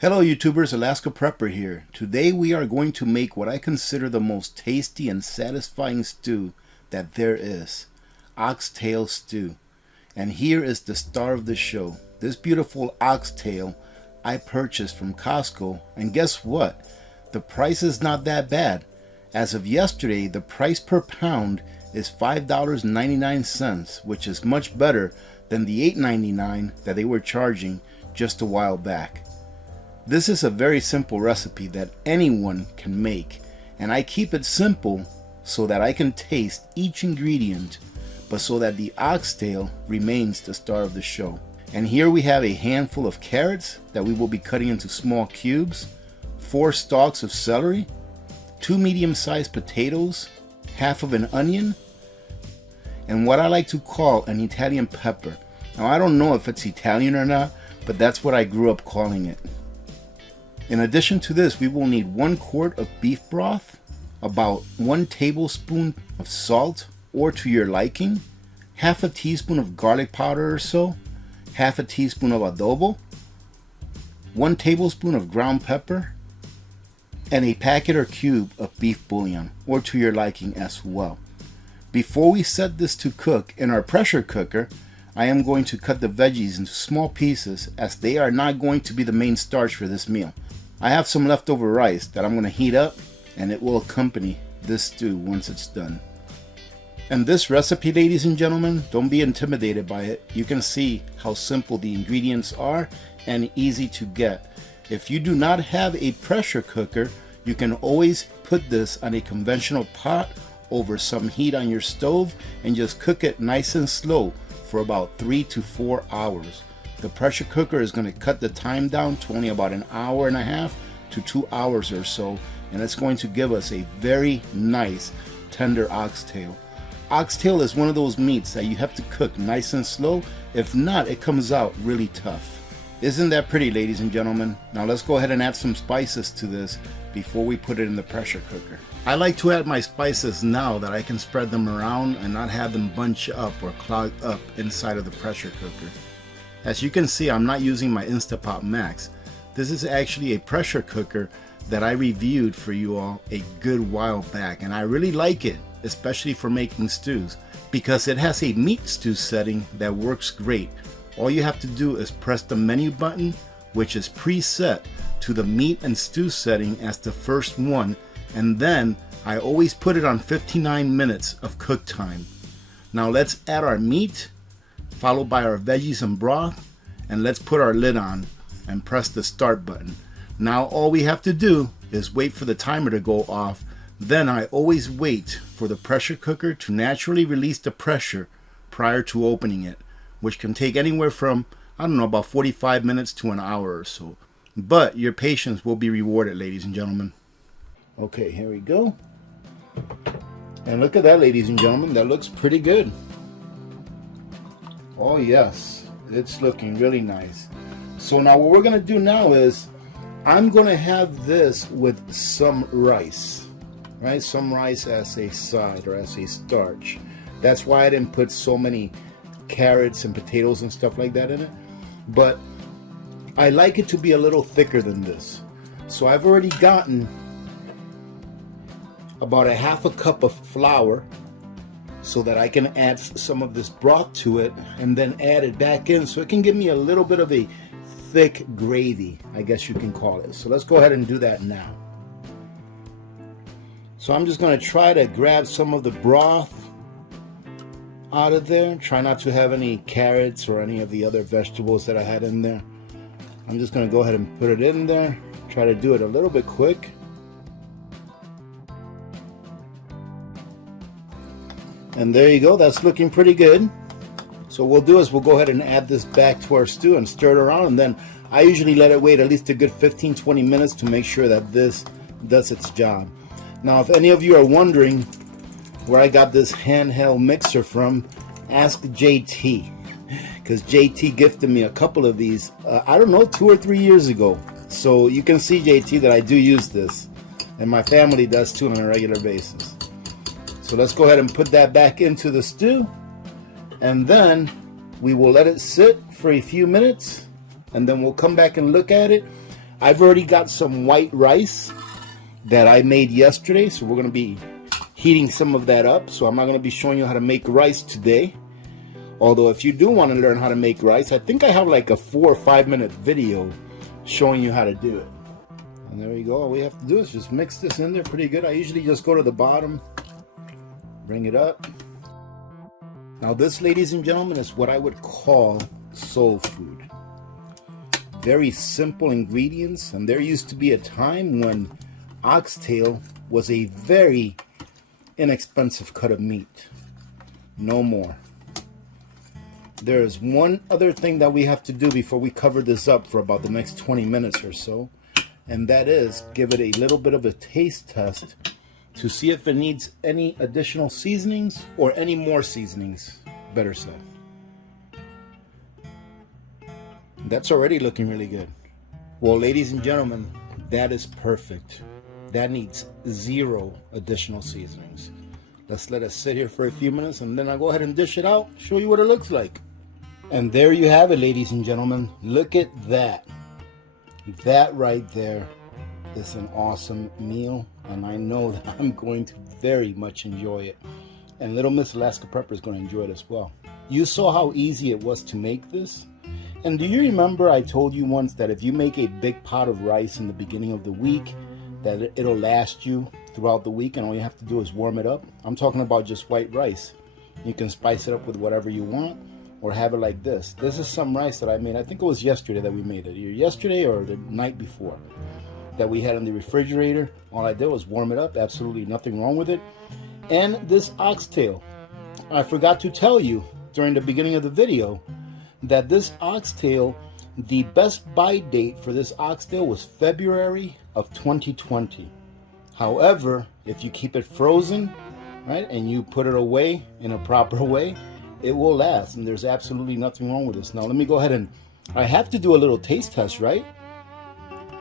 Hello YouTubers, Alaska Prepper here. Today we are going to make what I consider the most tasty and satisfying stew that there is. Oxtail stew. And here is the star of the show. This beautiful oxtail I purchased from Costco, and guess what? The price is not that bad. As of yesterday, the price per pound is $5.99, which is much better than the $8.99 that they were charging just a while back. This is a very simple recipe that anyone can make, and I keep it simple so that I can taste each ingredient, but so that the oxtail remains the star of the show. And here we have a handful of carrots that we will be cutting into small cubes, 4 stalks of celery, 2 medium-sized potatoes, half of an onion, and what I like to call an Italian pepper. Now I don't know if it's Italian or not, but that's what I grew up calling it. In addition to this, we will need 1 quart of beef broth, about 1 tablespoon of salt or to your liking, half a teaspoon of garlic powder or so, half a teaspoon of adobo, 1 tablespoon of ground pepper, and a packet or cube of beef bouillon or to your liking as well. Before we set this to cook in our pressure cooker, I am going to cut the veggies into small pieces as they are not going to be the main starch for this meal. I have some leftover rice that I'm going to heat up, and it will accompany this stew once it's done. And this recipe, ladies and gentlemen, don't be intimidated by it. You can see how simple the ingredients are and easy to get. If you do not have a pressure cooker, you can always put this on a conventional pot over some heat on your stove and just cook it nice and slow for about 3 to 4 hours. The pressure cooker is going to cut the time down to only about 1.5 hours to 2 hours or so, and it's going to give us a very nice tender oxtail. Oxtail is one of those meats that you have to cook nice and slow. If not, it comes out really tough. Isn't that pretty, ladies and gentlemen? Now let's go ahead and add some spices to this before we put it in the pressure cooker. I like to add my spices now that I can spread them around and not have them bunch up or clog up inside of the pressure cooker. As you can see, I'm not using my Instapot Max. This is actually a pressure cooker that I reviewed for you all a good while back, and I really like it, especially for making stews, because it has a meat stew setting that works great. All you have to do is press the menu button, which is preset to the meat and stew setting as the first one, and then I always put it on 59 minutes of cook time. Now let's add our meat, followed by our veggies and broth, and let's put our lid on and press the start button. Now all we have to do is wait for the timer to go off. Then I always wait for the pressure cooker to naturally release the pressure prior to opening it, which can take anywhere from, I don't know, about 45 minutes to 1 hour or so. But your patience will be rewarded, ladies and gentlemen. Okay, here we go. And look at that, ladies and gentlemen, that looks pretty good. Oh yes, it's looking really nice. So now what we're going to do now is I'm going to have this with some rice, right? Some rice as a side or as a starch. That's why I didn't put so many carrots and potatoes and stuff like that in it. But I like it to be a little thicker than this. So I've already gotten about 1/2 cup of flour so that I can add some of this broth to it and then add it back in so it can give me a little bit of a thick gravy, I guess you can call it. So let's go ahead and do that now. So I'm just going to try to grab some of the broth out of there. Try not to have any carrots or any of the other vegetables that I had in there. I'm just going to go ahead and put it in there. Try to do it a little bit quick. And there you go, that's looking pretty good. So what we'll do is we'll go ahead and add this back to our stew and stir it around, and then I usually let it wait at least a good 15-20 minutes to make sure that this does its job. Now if any of you are wondering where I got this handheld mixer from, ask JT, because JT gifted me a couple of these, I don't know, 2 or 3 years ago. So you can see, JT, that I do use this, and my family does too on a regular basis. So let's go ahead and put that back into the stew, and then we will let it sit for a few minutes, and then we'll come back and look at it. I've already got some white rice that I made yesterday, so we're going to be heating some of that up. So I'm not going to be showing you how to make rice today. Although if you do want to learn how to make rice, I think I have like a 4 or 5 minute video showing you how to do it. And there you go. All we have to do is just mix this in there pretty good. I usually just go to the bottom, bring it up. Now this, ladies and gentlemen, is what I would call soul food. Very simple ingredients, and there used to be a time when oxtail was a very inexpensive cut of meat. No more. There's one other thing that we have to do before we cover this up for about the next 20 minutes or so, and that is give it a little bit of a taste test to see if it needs any additional seasonings or any more seasonings, better said. That's already looking really good. Well, ladies and gentlemen, that is perfect. That needs 0 additional seasonings. Let's let it sit here for a few minutes, and then I'll go ahead and dish it out, show you what it looks like. And there you have it, ladies and gentlemen. Look at that. That right there is an awesome meal, and I know that I'm going to very much enjoy it. And little Miss Alaska Prepper is going to enjoy it as well. You saw how easy it was to make this. And do you remember I told you once that if you make a big pot of rice in the beginning of the week, that it'll last you throughout the week and all you have to do is warm it up? I'm talking about just white rice. You can spice it up with whatever you want or have it like this. This is some rice that I made. I think it was yesterday that we made it. Either yesterday or the night before that we had in the refrigerator. All I did was warm it up. Absolutely nothing wrong with it. And this oxtail, I forgot to tell you during the beginning of the video that this oxtail, the best buy date for this oxtail was February of 2020. However, if you keep it frozen, right, and you put it away in a proper way, it will last, and there's absolutely nothing wrong with this. Now let me go ahead and, I have to do a little taste test, right?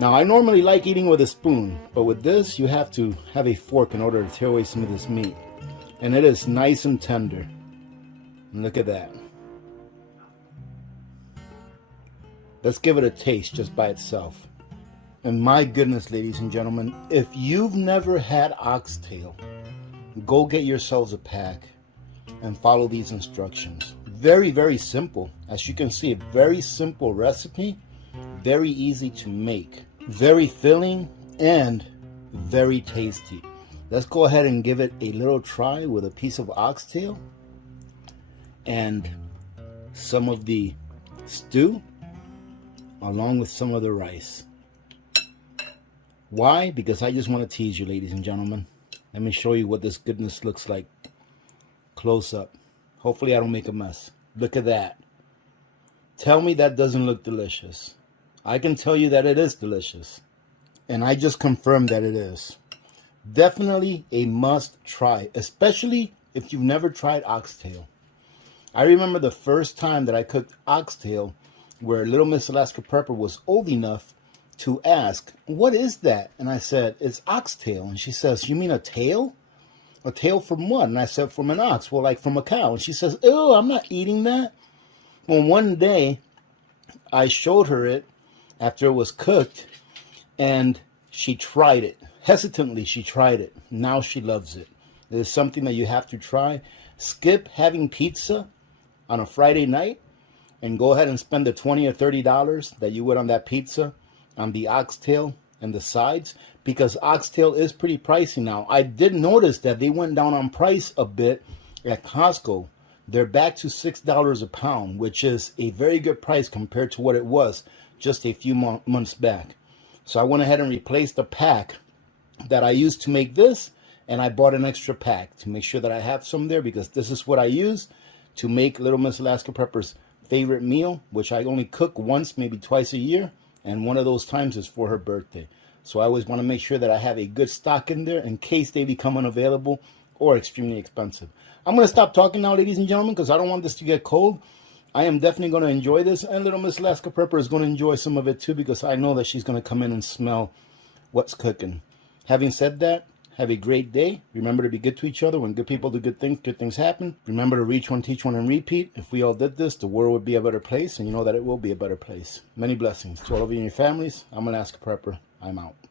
Now I normally like eating with a spoon, but with this you have to have a fork in order to tear away some of this meat. And it is nice and tender. And look at that. Let's give it a taste just by itself. And my goodness, ladies and gentlemen, if you've never had oxtail, go get yourselves a pack and follow these instructions. Very, very simple. As you can see, a very simple recipe, very easy to make, very filling, and very tasty. Let's go ahead and give it a little try with a piece of oxtail and some of the stew along with some of the rice. Why? Because I just want to tease you, ladies and gentlemen. Let me show you what this goodness looks like close up. Hopefully I don't make a mess. Look at that. Tell me that doesn't look delicious. I can tell you that it is delicious. And I just confirmed that it is. Definitely a must try, especially if you've never tried oxtail. I remember the first time that I cooked oxtail where little Miss Alaska Prepper was old enough to ask, what is that? And I said, it's oxtail. And she says, you mean a tail? A tail from what? And I said, from an ox. Well, like from a cow. And she says, ew, I'm not eating that. Well, one day I showed her it after it was cooked, and she tried it. Hesitantly, she tried it. Now she loves it. It is something that you have to try. Skip having pizza on a Friday night and go ahead and spend the $20 or $30 that you would on that pizza on the oxtail and the sides, because oxtail is pretty pricey now. I did notice that they went down on price a bit at Costco. They're back to $6 a pound, which is a very good price compared to what it was just a few months back. So I went ahead and replaced the pack that I used to make this, and I bought an extra pack to make sure that I have some there, because this is what I use to make little Miss Alaska Prepper's favorite meal, which I only cook once, maybe twice a year, and one of those times is for her birthday. So I always want to make sure that I have a good stock in there in case they become unavailable or extremely expensive. I'm going to stop talking now, ladies and gentlemen, because I don't want this to get cold. I am definitely going to enjoy this, and little Miss Alaska Prepper is going to enjoy some of it too, because I know that she's going to come in and smell what's cooking. Having said that, Have a great day. Remember to be good to each other. When good people do good things happen. Remember to reach one, teach one, and repeat. If we all did this, the world would be a better place, and you know that it will be a better place. Many blessings to all of you and your families. I'm Alaska Prepper. I'm out.